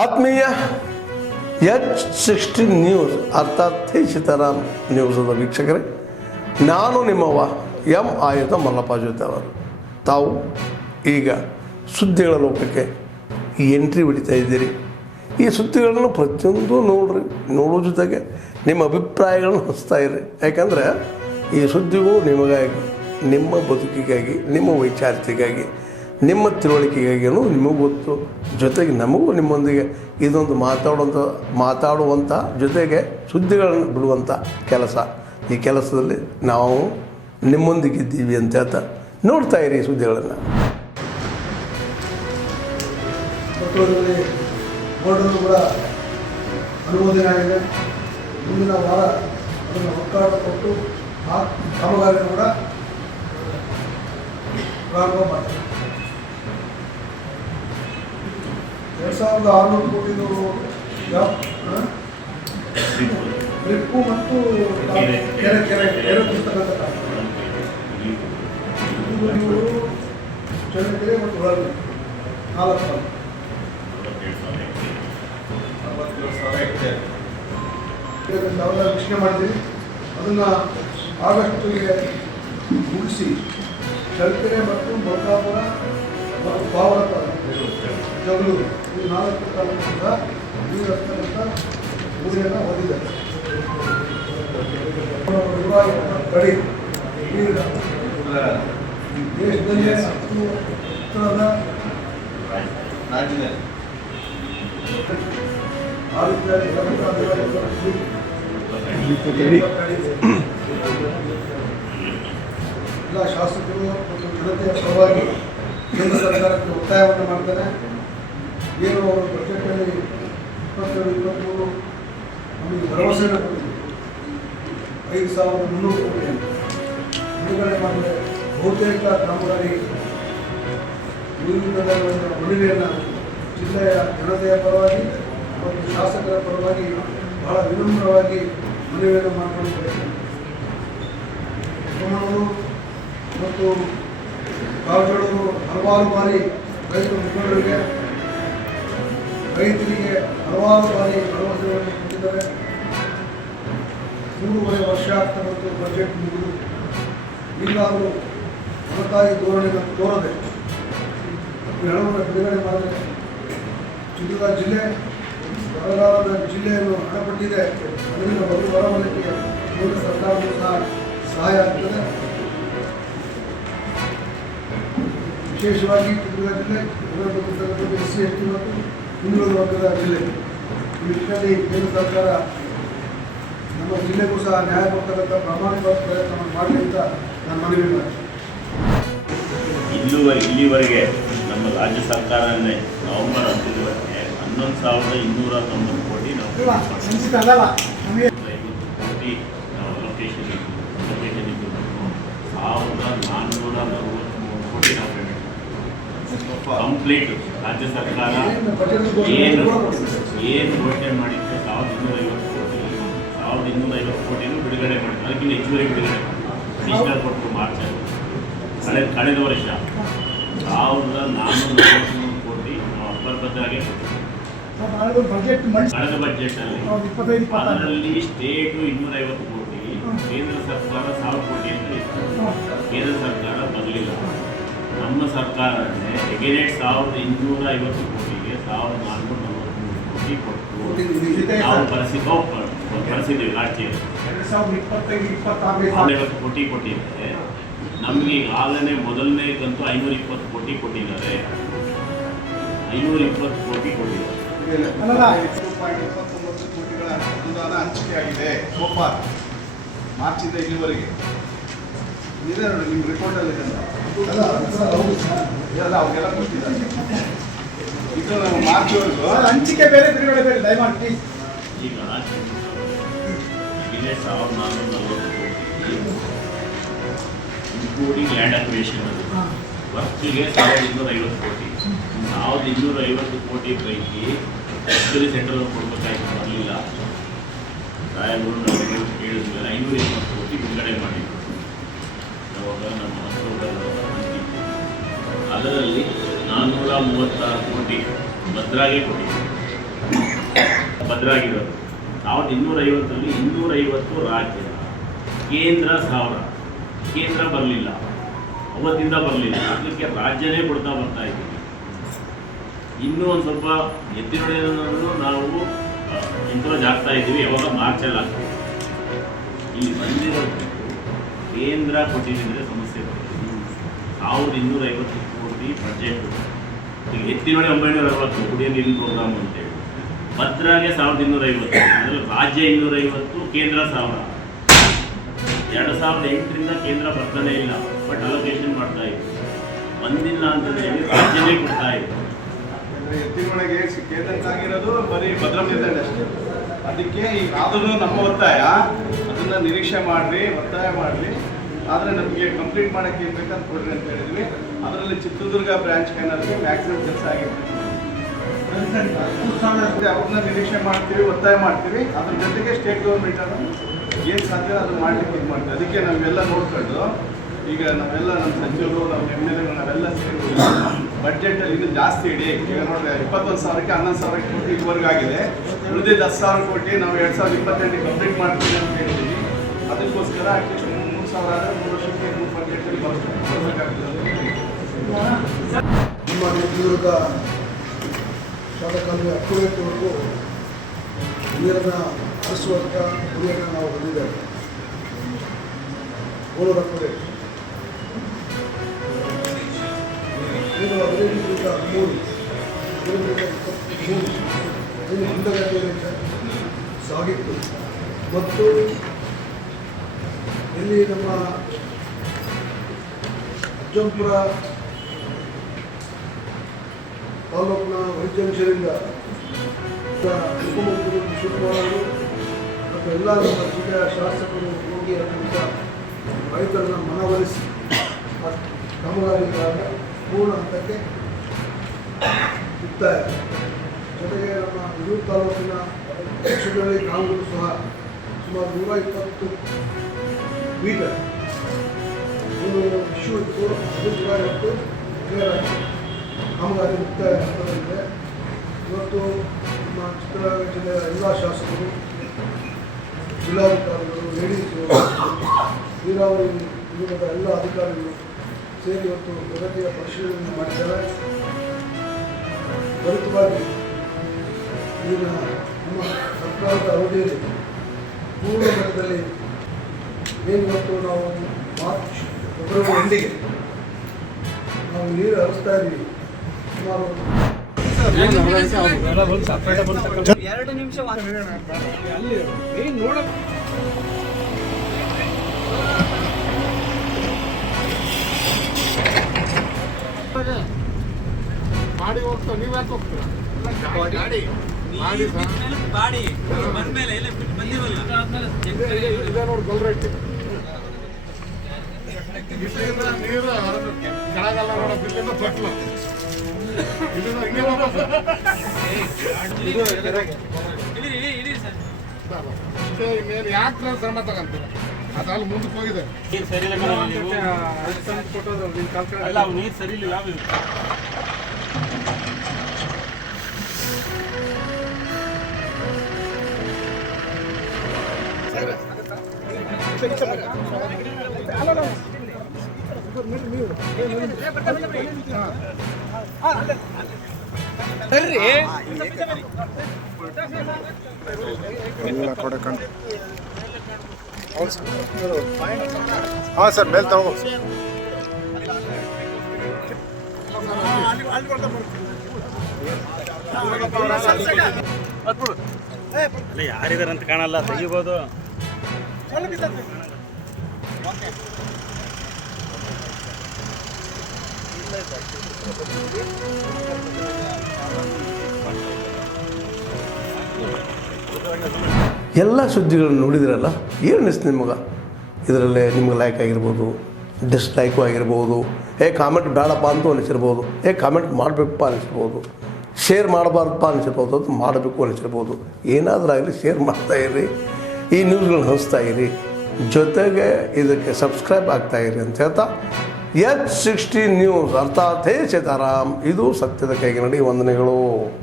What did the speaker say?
ಆತ್ಮೀಯ H16 news ಅರ್ಥಾತ್ ಸೀತಾರಾಮ್ ನ್ಯೂಸದ ವೀಕ್ಷಕರೇ, ನಾನು ನಿಮ್ಮವ ಎಂ ಆಯುಧ ಮಲ್ಲಪ್ಪ ಜೊತೆ ಅವರು. ತಾವು ಈಗ ಸುದ್ದಿಗಳ ಲೋಕಕ್ಕೆ ಎಂಟ್ರಿ ಹೊಡಿತಾ ಇದ್ದೀರಿ. ಈ ಸುದ್ದಿಗಳನ್ನು ಪ್ರತಿಯೊಂದು ನೋಡೋ ಜೊತೆಗೆ ನಿಮ್ಮ ಅಭಿಪ್ರಾಯಗಳನ್ನು ಹಂಚ್ತಾ ಇರಿ. ಯಾಕಂದರೆ ಈ ಸುದ್ದಿಗಳು ನಿಮಗಾಗಿ, ನಿಮ್ಮ ಬದುಕಿಗಾಗಿ, ನಿಮ್ಮ ವೈಚಾರಿಕೆಗಾಗಿ, ನಿಮ್ಮ ತಿಳುವಳಿಕೆಗಾಗಿಯೂ ನಿಮಗೂ ಗೊತ್ತು, ಜೊತೆಗೆ ನಮಗೂ ನಿಮ್ಮೊಂದಿಗೆ ಇದೊಂದು ಮಾತಾಡುವಂಥ ಜೊತೆಗೆ ಸುದ್ದಿಗಳನ್ನು ಬಿಡುವಂಥ ಕೆಲಸ. ಈ ಕೆಲಸದಲ್ಲಿ ನಾವು ನಿಮ್ಮೊಂದಿಗಿದ್ದೀವಿ ಅಂತ ಹೇಳ್ತಾ ನೋಡ್ತಾ ಇರಿ ಈ ಸುದ್ದಿಗಳನ್ನು. ಬೋರ್ಡನ್ನು ಕೂಡ ಅನುಮೋದನೆ ಆಗಿದೆ. ಮುಂದಿನ ವಾರ ಅದನ್ನು ಒಕ್ಕಾಟ ಕೊಟ್ಟು ಆ ಕಾಮಗಾರಿಯನ್ನು ಕೂಡ ಪ್ರಾರಂಭ ಮಾಡ್ತಾರೆ. 2600 ಕೋಟಿದು ಡ್ರಿಪ್ಪು ಮತ್ತು ಕೆರೆ ಪುಸ್ತಕ ಚಳ್ಳಕೆರೆ ಮತ್ತು ಒಳಗೆ 4 ನಾವೆಲ್ಲ ವೀಕ್ಷಣೆ ಮಾಡಿದ್ದೀವಿ. ಅದನ್ನು ಆಗಸ್ಟಿಗೆ ಮುಗಿಸಿ ಚಳ್ಳಕೆರೆ ಮತ್ತು ಮಲ್ಕಾಪುರ ಮತ್ತು ಪಾವಗಡ ಜಗಳೂರು ಈ 4 ತಾಲೂಕಿನಿಂದ ಈ ರಸ್ತೆಯಿಂದ ಗುರಿಯನ್ನು ಹೊಂದಿದ್ದಾರೆ. ಗಡಿ ದೇಶದಲ್ಲಿ ಉತ್ತರದ ರಾಜ್ಯದಲ್ಲಿ ಎಲ್ಲ ಶಾಸಕರು ಮತ್ತು ಜನತೆಯ ಪರವಾಗಿ ಕೇಂದ್ರ ಸರ್ಕಾರಕ್ಕೆ ಒತ್ತಾಯವನ್ನು ಮಾಡ್ತಾರೆ. ಏನು ಅವರು ಬಜೆಟಲ್ಲಿ 22-23 ನಮಗೆ ಭರವಸೆಯನ್ನು ಕೊಟ್ಟಿದೆ. 5300 ಕೋಟಿ ಬಿಡುಗಡೆ ಮಾಡಿದರೆ ಬಹುತೇಕ ಕಾಮಗಾರಿ ಮನವಿಯನ್ನು ಜಿಲ್ಲೆಯ ಜನತೆಯ ಪರವಾಗಿ ಮತ್ತು ಶಾಸಕರ ಪರವಾಗಿ ಬಹಳ ವಿನಮ್ರವಾಗಿ ಮನವಿಯನ್ನು ಮಾಡಿಕೊಂಡಿದ್ದೇವೆ. ಚಿಕ್ಕಮಗಳೂರು ಮತ್ತು ಕಾಗಜೋಳೂರು ಹಲವಾರು ಬಾರಿ ರೈತರ ಮುಖಂಡರಿಗೆ ರೈತರಿಗೆ ಹಲವಾರು ಬಾರಿ ಭರವಸೆಗಳನ್ನು ಕೊಟ್ಟಿದ್ದಾರೆ. 3.5 ವರ್ಷ ಆಗ್ತಕ್ಕಂಥ ಬಜೆಟ್ ಮುಗಿದು ಈಗಾದರೂ ಮನತಾಯಿ ಧೋರಣೆಯನ್ನು ತೋರದೆ ಹಣವನ್ನು ಬಿಡುಗಡೆ ಮಾಡಿದರೆ ಚಿತ್ರದುರ್ಗ ಜಿಲ್ಲೆ ಬರಗಾಲದ ಜಿಲ್ಲೆಯನ್ನು ಹಣಪಟ್ಟಿದೆ. ಅದರಿಂದ ಹೊರಬರಲಿಕ್ಕೆ ಕೇಂದ್ರ ಸರ್ಕಾರವೂ ಸಹ ಸಹಾಯ ಆಗ್ತದೆ. ವಿಶೇಷವಾಗಿ ಚಿತ್ರದುರ್ಗ ಜಿಲ್ಲೆ SC/ST ಮತ್ತು ಹಿಂದುಳಿದ ವರ್ಗದ ಜಿಲ್ಲೆ. ಈ ನಿಟ್ಟಿನಲ್ಲಿ ಕೇಂದ್ರ ಸರ್ಕಾರ ನಮ್ಮ ಜಿಲ್ಲೆಗೂ ಸಹ ನ್ಯಾಯ ಕೊಡ್ತಕ್ಕಂಥ ಪ್ರಾಮಾಣಿಕ ಪ್ರಯತ್ನವನ್ನು ಮಾಡಲಿ ಅಂತ ನಾನು ಮನವಿ ಮಾಡ್ತೀನಿ. ಇಲ್ಲಿವರೆಗೆ ನಮ್ಮ ರಾಜ್ಯ ಸರ್ಕಾರನೇ ನವೆಂಬರ್ 10ರವರೆಗೆ 11,290 ಕೋಟಿ ನಾವು 1,440 ಕೋಟಿ ನಾವು ಪೇಮೆಂಟ್ ಕಂಪ್ಲೀಟ್. ರಾಜ್ಯ ಸರ್ಕಾರ ಏನು ಘೋಷಣೆ ಮಾಡಿತ್ತು 1,250 ಕೋಟಿನೂ ಬಿಡುಗಡೆ ಮಾಡಿದ್ರು. ಅದಕ್ಕಿಂತ ಹೆಚ್ಚುವರಿ ಬಿಡುಗಡೆ ಅಡಿಷನಲ್ ಕೊಟ್ಟು ಮಾರ್ಚಲ್ಲಿ ಕಳೆದ ವರ್ಷ 1,443 ಕೋಟಿ ನಾವು ಅಪ್ಪರ್ಬದ್ಧಾಗೆ ಕಳೆದ ಬಜೆಟಲ್ಲಿ. ಅದರಲ್ಲಿ ಸ್ಟೇಟು 250 ಕೋಟಿ, ಕೇಂದ್ರ ಸರ್ಕಾರ 1,000 ಕೋಟಿ ಅಂತ ಇತ್ತು. ಕೇಂದ್ರ ಸರ್ಕಾರ ಬರಲಿಲ್ಲ. ನಮ್ಮ ಸರ್ಕಾರನೇ ಎಗೇನೆಟ್ 1,250 ಕೋಟಿಗೆ 1,443 ಕೋಟಿ ಕೊಟ್ಟು ನಾವು ಬಳಸಿದ್ದೇವೆ. ರಾಜ್ಯದಲ್ಲಿ 2,050 ಕೋಟಿ ಕೊಟ್ಟಿದ್ದಾರೆ. ನಮಗೆ ಈಗಾಗಲೇ ಮೊದಲನೇ ಕಂತು 520 ಕೋಟಿ ಕೊಟ್ಟಿದ್ದಾರೆ. 520 ಕೋಟಿ ಕೊಟ್ಟಿದ್ದಾರೆ. 2.29 ಕೋಟಿಗಳ ಅನುದಾನ ಹಂಚಿಕೆಯಾಗಿದೆ ಸೋಫಾರ್ ಮಾರ್ಚಿಂದ ಇಲ್ಲಿವರೆಗೆ. ಇದೇ ನೋಡಿ ನಿಮ್ಮ ರಿಪೋರ್ಟಲ್ಲಿ ಎಲ್ಲ ಅವ್ರಿಗೆಲ್ಲ ಕೊಟ್ಟಿದ್ದಾರೆ. ಇದು ಮಾರ್ಚ್ವರೆಗೂ ಹಂಚಿಕೆ ಬೇರೆ ಬಿಡುಗಡೆ ಬೇರೆ ದಯಮಾಡಿ ಪ್ಲೀಸ್. ಈಗ 1,440 ಕೋಟಿ ಇನ್ಕ್ಲೂಡಿಂಗ್ ಲ್ಯಾಂಡ್ ಅಕ್ವಿಸಿಷನ್ ವರ್ಕಿಗೆ 1,250 ಕೋಟಿ. 1,250 ಕೋಟಿ ಪೈಕಿ ಆ್ಯಕ್ಚುಲಿ ಸೆಂಟ್ರಲ್ ಕೊಡಬೇಕಾಯ್ತು, ಬರಲಿಲ್ಲ. ರಾಯಲೂರು ಹೇಳಿದ್ಮೇಲೆ 520 ಕೋಟಿ ಬಿಡುಗಡೆ ಮಾಡಿದ್ರು. ಅವಾಗ ನಮ್ಮ ಅದರಲ್ಲಿ 436 ಕೋಟಿ ಭದ್ರಾಗೆ ಕೊಟ್ಟಿದ್ದೀವಿ. ಭದ್ರಾಗಿರೋದು. 1250ರಲ್ಲಿ 250 ರಾಜ್ಯ, ಕೇಂದ್ರ 1000. ಕೇಂದ್ರ ಬರಲಿಲ್ಲ, ಅವತ್ತಿಂದ ಬರಲಿಲ್ಲ. ಅದಕ್ಕೆ ರಾಜ್ಯನೇ ಕೊಡ್ತಾ ಬರ್ತಾ ಇದ್ದೀವಿ. ಇನ್ನೂ ಒಂದು ಸ್ವಲ್ಪ ಎತ್ತಿನೊಡೆಯನ್ನು ನಾವು ಇಂಟ್ರೋಜ್ ಆಗ್ತಾ ಇದ್ದೀವಿ. ಯಾವಾಗ ಮಾರ್ಚಲ್ಲಿ ಆಗ್ತದೆ. ಇಲ್ಲಿ ಬಂದಿರೋದು ಕೇಂದ್ರ ಕೊಟ್ಟಿದ್ದರೆ ಸಮಸ್ಯೆ ಬರ್ತದೆ. 1250 ಕೋಟಿ ಬಜೆಟ್. ಈಗ ಎತ್ತಿನೊಡೆ 960 ಕುಡಿಯೋ ನೀರಿನ ಪ್ರೋಗ್ರಾಮ್ ಅಂತೇಳಿ. ಭದ್ರಾಗೆ 1250, ಅದರಲ್ಲಿ ರಾಜ್ಯ 250, ಕೇಂದ್ರ 1000. 2008ರಿಂದ ಕೇಂದ್ರ ಬರ್ತಾನೆ ಇಲ್ಲ, ಬಟ್ ಅಲೋಕೇಶನ್ ಮಾಡ್ತಾ ಇತ್ತು. ಬಂದಿಲ್ಲ ಅಂತ ಹೇಳಿ ರಾಜ್ಯನೇ ಕೊಡ್ತಾ ಇತ್ತು. ಎತ್ತಿನೊಳಗೆ ಕೇಂದ್ರಕ್ಕಾಗಿರೋದು ಬರೀ ಭದ್ರಾ ಮೇಲ್ದಂಡೆ ಅಷ್ಟೇ. ಅದಕ್ಕೆ ಈಗ ಆದ್ರೂ ನಮ್ಮ ಒತ್ತಾಯ ಅದನ್ನು ನಿರೀಕ್ಷೆ ಮಾಡಿರಿ, ಒತ್ತಾಯ ಮಾಡಲಿ. ಆದರೆ ನಮಗೆ ಕಂಪ್ಲೀಟ್ ಮಾಡೋಕ್ಕೆ ಏನು ಬೇಕಂತ ಕೊಡ್ರಿ ಅಂತ ಹೇಳಿದ್ವಿ. ಅದರಲ್ಲಿ ಚಿತ್ರದುರ್ಗ ಬ್ರಾಂಚ್ ಕೆನಲ್ಗೆ ಮ್ಯಾಕ್ಸಿಮಮ್ ಕೆಲಸ ಆಗಿತ್ತು. ಅವ್ರನ್ನ ನಿರೀಕ್ಷೆ ಮಾಡ್ತೀವಿ, ಒತ್ತಾಯ ಮಾಡ್ತೀವಿ. ಅದ್ರ ಜೊತೆಗೆ ಸ್ಟೇಟ್ ಗೌರ್ಮೆಂಟ್ ಅದನ್ನು ಏನು ಸಾಧ್ಯ ಅದು ಮಾಡಲಿಕ್ಕೆ ಇದು ಮಾಡ್ತೀವಿ. ಅದಕ್ಕೆ ನಾವೆಲ್ಲ ನೋಡ್ಕೊಂಡು ಈಗ ನಾವೆಲ್ಲ ನಮ್ಮ ಸಚಿವರು, ನಮ್ಮ MLA ನಾವೆಲ್ಲ ಸೇರಿ ಬಡ್ಜೆಟಲ್ಲಿ ಇನ್ನೂ ಜಾಸ್ತಿ ಇಡಿ. ಈಗ ನೋಡಿದ್ರೆ 21,000ಕ್ಕೆ 11,000 ಕೋಟಿ ಇದುವರೆಗೂ ಆಗಿದೆ. ಉಳಿದಿದ್ದು 10,000 ಕೋಟಿ ನಾವು 2028 ಕಂಪ್ಲೀಟ್ ಮಾಡ್ತೀವಿ ಅಂತ ಹೇಳಿದ್ದೀವಿ. ಅದಕ್ಕೋಸ್ಕರ ಅಟ್ಲೀಸ್ಟ್ 3,000 ಆದರೆ 3 ವರ್ಷಕ್ಕೆ 3 ಬಡ್ಜೆಟಲ್ಲಿ ಬರಬೇಕಾಗ್ತದೆ. ನಮ್ಮ ಚಿತ್ರದುರ್ಗ ಶಾಲಾ ಕಾಲೇಜು ಅಕ್ಕುವರೆಗೂ ನೀರನ್ನು ಹರಿಸುವಂಥ ಗುರಿಯನ್ನು ನಾವು ಹೊಂದಿದ್ದೇವೆ. 3 ಎಕರೆ ನೀರು 15ರಿಂದ 13, 15ರಿಂದ 23 ಏನು ಮುಂದಗತಿಯಲ್ಲಿ ಸಾಗಿತ್ತು. ಮತ್ತು ಇಲ್ಲಿ ನಮ್ಮ ಅಜ್ಜಂಪುರ ತಾಲೂಕಿನ ವೈದ್ಯಂಶರಿಂದ ಉಪಮುಖ್ಯಮಂತ್ರಿ ಶಿವಕುಮಾರರು ಮತ್ತು ಎಲ್ಲ ನಮ್ಮ ಜಿಲ್ಲೆಯ ಶಾಸಕರು ಹೋಗಿ ಅದರಿಂದ ರೈತರನ್ನು ಮನವೊಲಿಸಿ ಕಾಮಗಾರಿಗಳಾದ ಪೂರ್ಣ ಹಂತಕ್ಕೆ ಇದ್ದಾರೆ. ಜೊತೆಗೆ ನಮ್ಮ ಹಿರಿಯೂರು ತಾಲೂಕಿನ ಪಕ್ಷಗಳಲ್ಲಿ ನಾವುಗಳು ಸಹ ಸುಮಾರು 120 ಮೀಟರ್ ಒಂದು ಇಶ್ಯೂ ಇತ್ತು. ಅದು ಕೂಡ ಇವತ್ತು ಕ್ಲಿಯರ್ ಆಗಿ ಕಾಮಗಾರಿ ಮುಕ್ತಾಯ ಹಂತದಲ್ಲಿದೆ. ಇವತ್ತು ನಮ್ಮ ಚಿತ್ರದುರ್ಗ ಜಿಲ್ಲೆಯ ಎಲ್ಲ ಶಾಸಕರು, ಜಿಲ್ಲಾಧಿಕಾರಿಗಳು, ಲೇಡೀಸು, ನೀರಾವರಿ ವಿಭಾಗದ ಎಲ್ಲ ಅಧಿಕಾರಿಗಳು ಸೇರಿ ಇವತ್ತು ಪ್ರಗತಿಯ ಪರಿಶೀಲನೆ ಮಾಡಿದ್ದಾರೆ. ತ್ವರಿತವಾಗಿ ಈಗ ನಮ್ಮ ಸರ್ಕಾರದ ಅವಧಿಯಲ್ಲಿ ಪೂರ್ಣ ಮಟ್ಟದಲ್ಲಿ ಏನು ಇವತ್ತು ನಾವು ಮಾರ್ಚ್ ಫೆಬ್ರವರಿ ಎಂಡಿಗೆ ನಾವು ನೀರು ಹರಿಸ್ತಾ ಇದ್ದೀವಿ. ಸುಮಾರು 2 ನಿಮಿಷ ಮಾಡಿ ಹೋಗ್ತಾ ನೀವು ಯಾಕೆ ಹೋಗ್ತೀರಾ? ಬಾಡಿ ಬಂದ್ಮೇಲೆ ಎಲ್ಲ ಬಿಟ್ಟು ಬಂದಿರಲ್ಲ. ಇದೇ ನೋಡಿ ಗೊಲ್ರೈತಿ ನೀರು ಕೆಳಗೆಲ್ಲ ನೋಡೋ ಬಿಲ್ಲಿಂದ ತೊಟ್ಲು ಇದನ್ನ ಹಿಂಗೆ ಇಡೀ ಸರ್ ಇನ್ನೇನು ಯಾಕೆ ಶ್ರಮ ತಗೊಂತೀರ? ಅದ್ರಲ್ಲಿ ಮುಂದಕ್ಕೆ ಹೋಗಿದೆ. ನೀರು ಸರಿ ಇಲ್ಲ, ನೀರು ಸರಿ ಇಲ್ಲ. ಹಾಂ ಸರ್, ಮೇಲೆ ತಗೋ. ಅಲ್ಲ, ಯಾರಿದಾರಂತ ಕಾಣಲ್ಲ, ತೆಗಿಬೋದು. ಎಲ್ಲ ಸುದ್ದಿಗಳನ್ನು ನೋಡಿದ್ರಲ್ಲ, ಏನು ಅನಿಸ್ತು ನಿಮಗೆ? ಇದರಲ್ಲೇ ನಿಮ್ಗೆ ಲೈಕ್ ಆಗಿರ್ಬೋದು, ಡಿಸ್ಲೈಕು ಆಗಿರ್ಬೋದು, ಕಾಮೆಂಟ್ ಬೇಡಪ್ಪ ಅಂತೂ ಅನಿಸಿರ್ಬೋದು, ಕಾಮೆಂಟ್ ಮಾಡಬೇಕಪ್ಪ ಅನಿಸಿರ್ಬೋದು, ಶೇರ್ ಮಾಡಬಾರ್ದಪ್ಪ ಅನಿಸಿರ್ಬೋದು, ಅದು ಮಾಡಬೇಕು ಅನಿಸಿರ್ಬೋದು. ಏನಾದರೂ ಆಗಲಿ ಶೇರ್ ಮಾಡ್ತಾಯಿರಿ, ಈ ನ್ಯೂಸ್ಗಳನ್ನ ಹಂಚ್ತಾ ಇರಿ, ಜೊತೆಗೆ ಇದಕ್ಕೆ ಸಬ್ಸ್ಕ್ರೈಬ್ ಆಗ್ತಾಯಿರಿ ಅಂತ ಹೇಳ್ತಾ H16 ನ್ಯೂಸ್ ಅರ್ಥಾತ್ ಹೇ ಸೀತಾರಾಮ್, ಇದು ಸತ್ಯದ ಕೈಗೆ ನಡಿ. ವಂದನೆಗಳು.